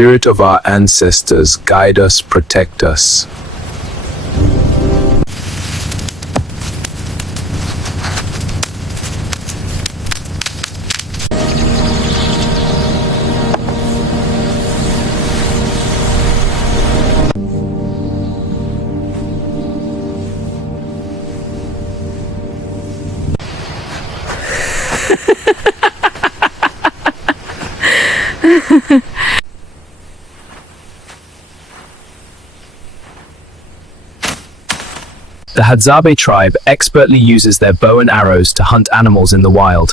spirit of our ancestors guide us, protect us. The Hadzabe tribe expertly uses their bow and arrows to hunt animals in the wild.